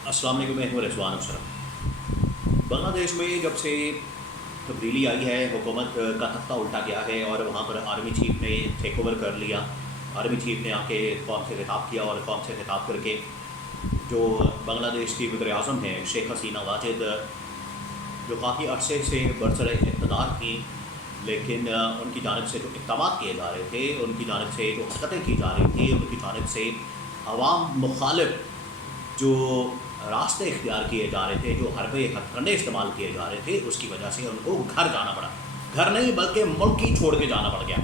अस्सलाम वालेकुम, मैं हूं रिजवान अशरफ। बांग्लादेश में जब से तब्दीली आई है, हुकूमत का तख्ता उल्टा गया है और वहाँ पर आर्मी चीफ ने टेक ओवर कर लिया। आर्मी चीफ ने आके कौम से खिताब किया और कौम से खिताब करके जो बांग्लादेश की वज़ीर आज़म हैं शेख हसीना वाजिद, जो काफ़ी अरसे से बरसर इक़्तिदार थी, लेकिन उनकी जानिब से जो इक़दाम किए जा रहे थे, उनकी जानिब से जो हरकतें की जा रही थी, उनकी जानिब से अवाम मुखालिफ जो रास्ते इख्तियार किए जा रहे थे, जो हरबे हथकंडे इस्तेमाल किए जा रहे थे, उसकी वजह से उनको घर जाना पड़ा। घर नहीं बल्कि मुल्क ही छोड़ के जाना पड़ गया।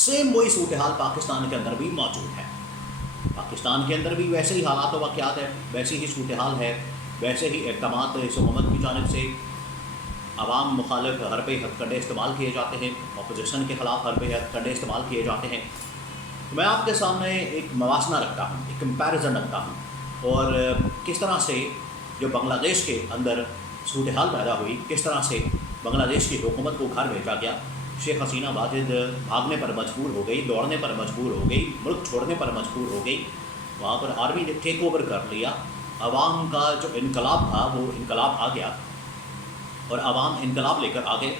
सेम वही सूरत हाल पाकिस्तान के अंदर भी मौजूद है। पाकिस्तान के अंदर भी वैसे ही हालात व वाक़यात है, वैसी ही सूरत हाल है, वैसे ही इक़दामात इस हुकूमत की जानिब से अवाम मुखालिफ हरबे हथकंडे इस्तेमाल किए जाते हैं, अपोजिशन के ख़िलाफ़ हरबे हथकंडे इस्तेमाल किए जाते हैं। तो मैं आपके सामने एक मवासना रखता हूँ, एक कंपैरिजन रखता हूँ, और किस तरह से जो बांग्लादेश के अंदर सूरत हाल पैदा हुई, किस तरह से बांग्लादेश की हुकूमत को घर भेजा गया। शेख हसीना वाजिद भागने पर मजबूर हो गई, दौड़ने पर मजबूर हो गई, मुल्क छोड़ने पर मजबूर हो गई। वहाँ पर आर्मी ने टेक ओवर कर लिया। अवाम का जो इनकलाब था वो इनकलाब आ गया और अवाम इनकलाब लेकर आ गए।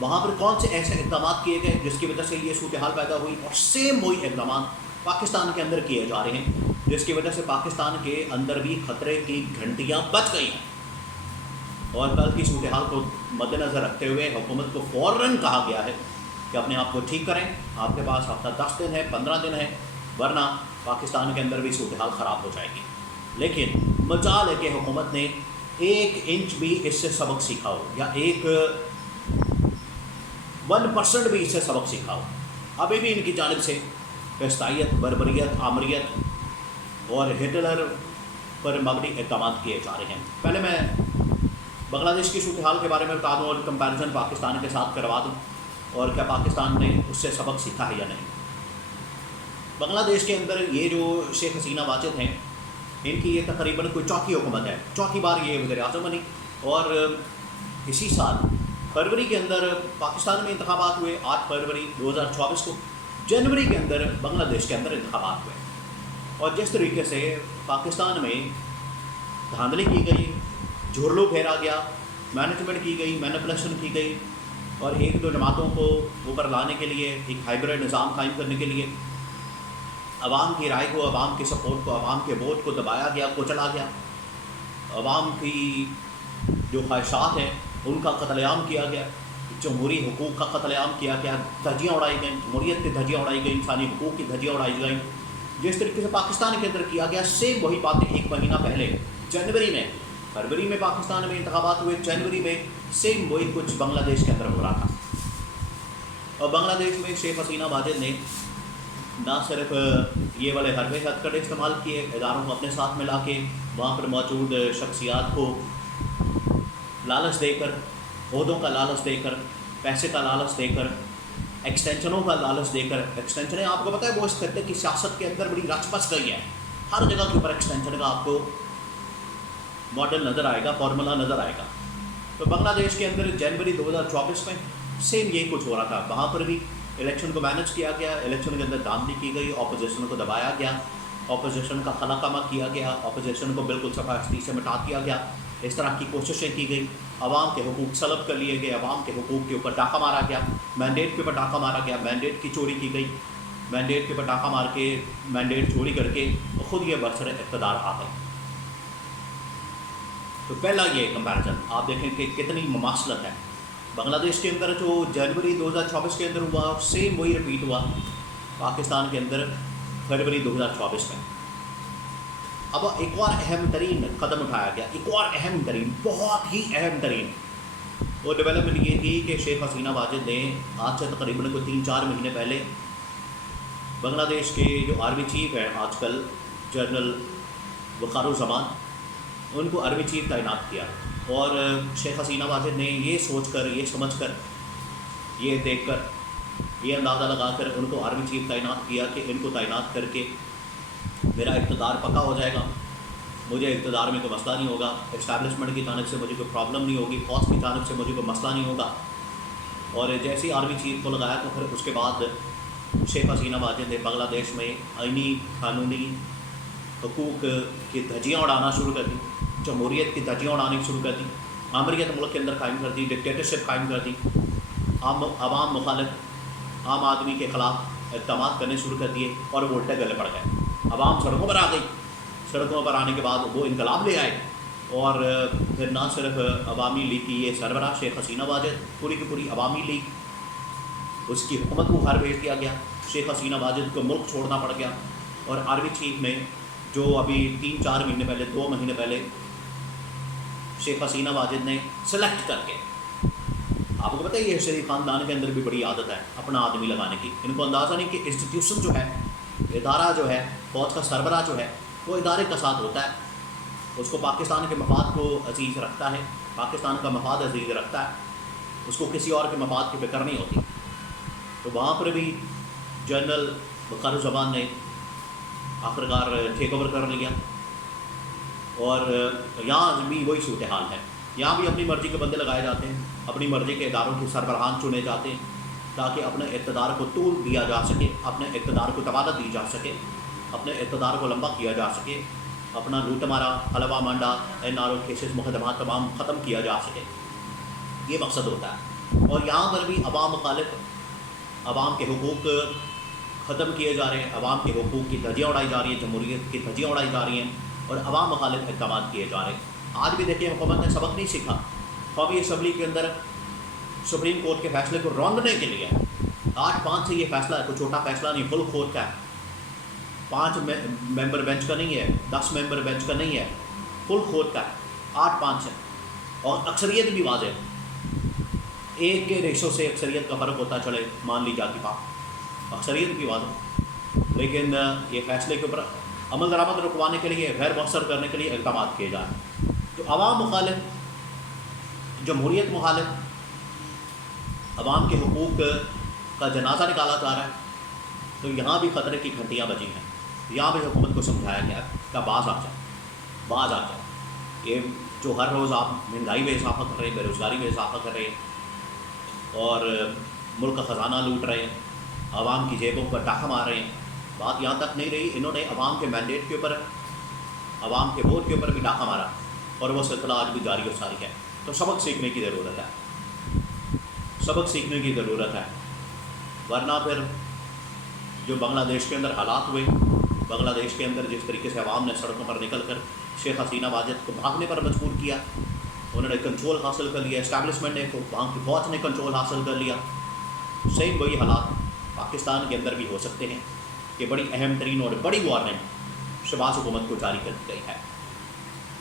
वहाँ पर कौन से ऐसे इक़दाम किए गए जिसकी वजह से ये सूरत हाल पैदा हुई, और सेम वही इक़दाम पाकिस्तान के अंदर किए जा रहे हैं, जिसकी वजह से पाकिस्तान के अंदर भी ख़तरे की घंटियाँ बज गई हैं। और कल की सूरत हाल को मद्देनज़र रखते हुए हुकूमत को फ़ौरन कहा गया है कि अपने आप को ठीक करें। आपके पास हफ्ता 10 दिन है, 15 दिन है, वरना पाकिस्तान के अंदर भी सूरत हाल ख़राब हो जाएगी। लेकिन मजाल है कि हुकूमत ने 1 इंच भी इससे सबक सीखा हो, या 1% भी इससे सबक सीखा हो। अभी भी इनकी जानिब से फस्तायत, बर्बरियत, आमरियत और हिटलर पर मबनी इक़दाम किए जा रहे हैं। पहले मैं बांग्लादेश की सूरत हाल के बारे में बता दूँ और कंपैरिजन पाकिस्तान के साथ करवा दूँ, और क्या पाकिस्तान ने उससे सबक सीखा है या नहीं। बांग्लादेश के अंदर ये जो शेख हसीना वाजिद हैं, इनकी ये तकरीबन कोई चौथी हुकूमत है, चौथी बार ये वज़ीर आज़म बनी। और इसी साल फरवरी के अंदर पाकिस्तान में इंतखाबात हुए, 8 फरवरी 2024 को। जनवरी के अंदर बांग्लादेश के अंदर इंतखाबात हुए, और जिस तरीके से पाकिस्तान में धांधली की गई, झुरलू फेरा गया, मैनेजमेंट की गई, मैनिपुलेशन की गई, और एक दो जमातों को ऊपर लाने के लिए, एक हाइब्रिड निज़ाम कायम करने के लिए अवाम की राय को, अवाम के सपोर्ट को, अवाम के वोट को दबाया गया, कुचला गया। अवाम की जो ख्वाहिशात हैं उनका कत्लेआम किया गया, जमहूरी हुकूक का कत्लेआम किया गया, धज्जियाँ उड़ाई गई, जमहूरियत की धज्जियाँ उड़ाई गई, इंसानी हुकूक की धज्जियाँ उड़ाई गई। जिस तरीके से पाकिस्तान के अंदर किया गया, सेम वही बातें 1 महीना पहले जनवरी में, फरवरी में पाकिस्तान में इंतखाबात हुए, जनवरी में सेम वही कुछ बांग्लादेश के अंदर हो रहा था। और बांग्लादेश में शेख हसीना वाजिद ने ना सिर्फ ये वाले हरबे हथकंडे इस्तेमाल किए, इदारों को अपने साथ मिला के, वहाँ पर मौजूद शख्सियात को लालच देकर, ओहदों का लालच देकर, पैसे का लालच देकर, एक्सटेंशनों का लालच देकर। एक्सटेंशनें आपको पता है वो इस खत्ते की सियासत के अंदर बड़ी रच बस गई है। हर जगह के ऊपर एक्सटेंशन का आपको मॉडल नज़र आएगा, फार्मूला नज़र आएगा। तो बांग्लादेश के अंदर जनवरी 2024 में सेम यही कुछ हो रहा था। वहाँ पर भी इलेक्शन को मैनेज किया गया, इलेक्शन के अंदर धांधली की गई, अपोजिशन को दबाया गया, अपोजिशन का खलाकामा किया गया, अपोजिशन को बिल्कुल सफाई से मिटा दिया गया। इस तरह की कोशिशें की गई, अवाम के हुकूक सलब कर लिए गए, अवाम के हुकूक के ऊपर डाका मारा गया, मैंडेट के ऊपर डाका मारा गया, मैंडेट की चोरी की गई, मैंडेट के ऊपर डाका मार के मैंडेट चोरी करके ख़ुद ये बरसर इक़्तिदार आ गए। तो पहला ये कंपैरिजन आप देखें कि कितनी मुमासलत है। बांग्लादेश के अंदर जो जनवरी 2024 के अंदर हुआ, सेम वही रिपीट हुआ पाकिस्तान के अंदर फरवरी 2024 में। अब एक और अहम तरीन कदम उठाया गया, एक और अहम तरीन, बहुत ही अहम तरीन वो डेवलपमेंट ये थी कि शेख हसीना वाजिद ने आज से तकरीबन कोई 3-4 महीने पहले बांग्लादेश के जो आर्मी चीफ हैं आजकल, जनरल वक़ारुज़्ज़मान, उनको आर्मी चीफ तैनात किया। और शेख हसीना वाजिद ने ये सोचकर, ये समझकर, ये देखकर, ये अंदाज़ा लगाकर उनको आर्मी चीफ तैनात किया कि इनको तैनात करके मेरा इक़्तिदार पक्का हो जाएगा, मुझे इक़्तिदार में कोई मसला नहीं होगा, इस्टेब्लिशमेंट की जानिब से मुझे कोई प्रॉब्लम नहीं होगी, फौज की जानिब से मुझे कोई मसला नहीं होगा। और जैसे ही आर्मी चीफ को लगाया तो फिर उसके बाद शेख हसीना वाजिद ने बांग्लादेश में आइनी, कानूनी حقوق کی دھجیاں اڑانا شروع کر دی، جمہوریت کی دھجیاں اڑانی شروع کر دی، آمریت ملک کے اندر قائم کر دی، ڈکٹیٹرشپ قائم کر دی، عوام مخالف عام آدمی کے خلاف اقدامات کرنے شروع کر دیے اور وہ الٹے گلے پڑ گئے۔ عوام سڑکوں پر آ گئی، سڑکوں پر آنے کے بعد وہ انقلاب لے آئے، اور پھر نہ صرف عوامی لیگ کی یہ سربراہ شیخ حسینہ واجد، پوری کی پوری عوامی لیگ، اس کی حکومت کو باہر بھیج دیا گیا، شیخ حسینہ واجد کو ملک چھوڑنا پڑ گیا، اور آرمی چیف میں جو ابھی 3-4 مہینے پہلے 2 مہینے پہلے شیخ حسینہ واجد نے سلیکٹ کر کے، آپ کو پتہ ہے یہ شریف خاندان کے اندر بھی بڑی عادت ہے اپنا آدمی لگانے کی، ان کو اندازہ نہیں کہ انسٹیٹیوشن جو ہے، ادارہ جو ہے، فوج کا سربراہ جو ہے، وہ ادارے کا ساتھ ہوتا ہے، اس کو پاکستان کے مفاد کو عزیز رکھتا ہے، پاکستان کا مفاد عزیز رکھتا ہے، اس کو کسی اور کے مفاد کی فکر نہیں ہوتی۔ تو وہاں پر بھی جنرل وقار الزمان نے آخرکار ٹیک اوور کر لیا، اور یہاں بھی وہی صورتحال ہے، یہاں بھی اپنی مرضی کے بندے لگائے جاتے ہیں، اپنی مرضی کے اداروں کے سربراہان چنے جاتے ہیں تاکہ اپنے اقتدار کو طول دیا جا سکے، اپنے اقتدار کو طوالت دی جا سکے، اپنے اقتدار کو لمبا کیا جا سکے، اپنا لوٹ مارا، حلوہ مانڈا، NRO کیسز، مقدمات تمام ختم کیا جا سکے، یہ مقصد ہوتا ہے۔ اور یہاں پر بھی عوام مخالف، عوام کے حقوق ختم کیے جا رہے ہیں، عوام کے حقوق کی دھجیاں اڑائی جا رہی ہیں، جمہوریت کی دھجیاں اڑائی جا رہی ہیں، اور عوام مخالف اقدامات کیے جا رہے ہیں۔ آج بھی دیکھیں حکومت نے سبق نہیں سیکھا، قومی اسمبلی کے اندر سپریم کورٹ کے فیصلے کو روندنے کے لیے 8-5 سے یہ فیصلہ ہے، کوئی چھوٹا فیصلہ نہیں، فل کورٹ کا ہے، 5 ممبر بینچ کا نہیں ہے، 10 ممبر بینچ کا نہیں ہے، فل کورٹ کا ہے، 8-5 ہے، اور اکثریت بھی واضح ہے، 1 کے ریشو سے اکثریت کا فرق ہوتا چلے مان لی جاتی بات، اکثریت بھی واضح، لیکن یہ فیصلے کے اوپر عمل درآمد رکوانے کے لیے، غیر مؤثر کرنے کے لیے اقدامات کیے جا رہے ہیں۔ تو عوام مخالف، جمہوریت مخالف، عوام کے حقوق کا جنازہ نکالا جا رہا ہے، تو یہاں بھی خطرے کی گھنٹیاں بجی ہیں، یہاں بھی حکومت کو سمجھایا گیا ہے کہ باز آ جائے، باز آ جائے، یہ جو ہر روز آپ مہنگائی میں اضافہ کر رہے ہیں، بے روزگاری میں اضافہ کر رہے ہیں، اور ملک کا خزانہ لوٹ رہے ہیں، عوام کی جیبوں پر ڈاکہ مار رہے ہیں، بات یہاں تک نہیں رہی، انہوں نے عوام کے مینڈیٹ کے اوپر، عوام کے ووٹ کے اوپر بھی ڈاکہ مارا، اور وہ سلسلہ آج بھی جاری و ساری ہے۔ تو سبق سیکھنے کی ضرورت ہے، سبق سیکھنے کی ضرورت ہے، ورنہ پھر جو بنگلہ دیش کے اندر حالات ہوئے، بنگلہ دیش کے اندر جس طریقے سے عوام نے سڑکوں پر نکل کر شیخ حسینہ واجد کو بھاگنے پر مجبور کیا، انہوں نے کنٹرول حاصل کر لیا، اسٹیبلشمنٹ نے، وہاں کی فوج نے کنٹرول حاصل کر لیا، سیم وہی حالات پاکستان کے اندر بھی ہو سکتے ہیں، کہ بڑی اہم ترین اور بڑی وارننگ شہباز حکومت کو جاری کر دی گئی ہے۔